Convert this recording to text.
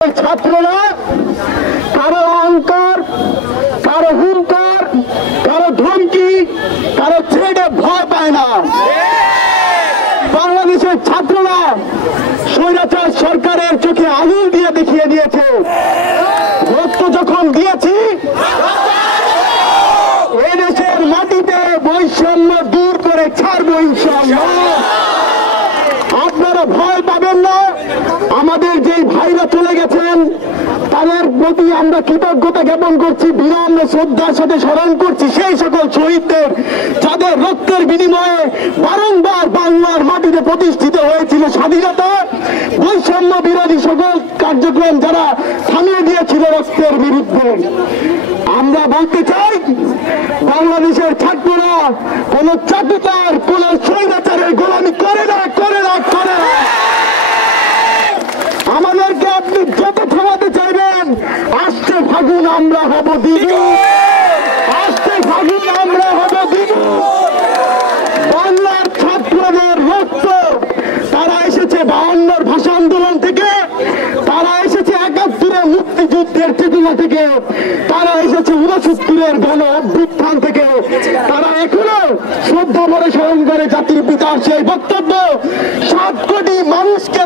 ছাত্ররা কারো অহংকার, কারো হুঙ্কার, কারো ধমকি, কারো ছেড়ে ভয় পায় না। বাংলাদেশের ছাত্ররা স্বৈরাচার সরকারের চোখে আঙুল দিয়ে দেখিয়ে দিয়েছে, রক্ত যখন দিয়েছি এদেশের মাটিতে বৈষম্য দূর করে ছাড়বো ইনশাআল্লাহ। আপনারা ভয় পাবেন না। আমাদের যে ভাইরা চলে গেছেন তাদের প্রতি আমরা কৃতজ্ঞতা জ্ঞাপন করছি, বিনম্র শ্রদ্ধার সাথে স্মরণ করছি সেই সকল শহীদদের যাদের রক্তের বিনিময়ে বারংবার বাংলার মাটিতে প্রতিষ্ঠিত হয়েছিল স্বাধীনতা। বৈষম্য বিরোধী সকল কার্যক্রম যারা থামিয়ে দিয়েছিল রক্তের বিরুদ্ধে। আমরা বলতে চাই বাংলাদেশের ছাত্ররা কোন চাটুকার, কোন স্বৈরাচারের গোলামি করে না, করে না, করে না। আমাদেরকে আপনি যত থামাতে চাইবেন, আসছে ফাগুন আমরা হব দ্বিগুণ, আসছে ফাগুন আমরা হব দ্বিগুণ। বাংলার ছাত্রদের রক্ত, তারা এসেছে 52 ভাষা আন্দোলন থেকে, তারা এসেছে 71 মুক্তিযুদ্ধের চেতনা থেকে, তারা এসেছে 69 গণ অভ্যুত্থান থেকে, তারা এখনো শ্রদ্ধা ভরে স্মরণ করে জাতির পিতার সেই বক্তব্য 7 কোটি মানুষকে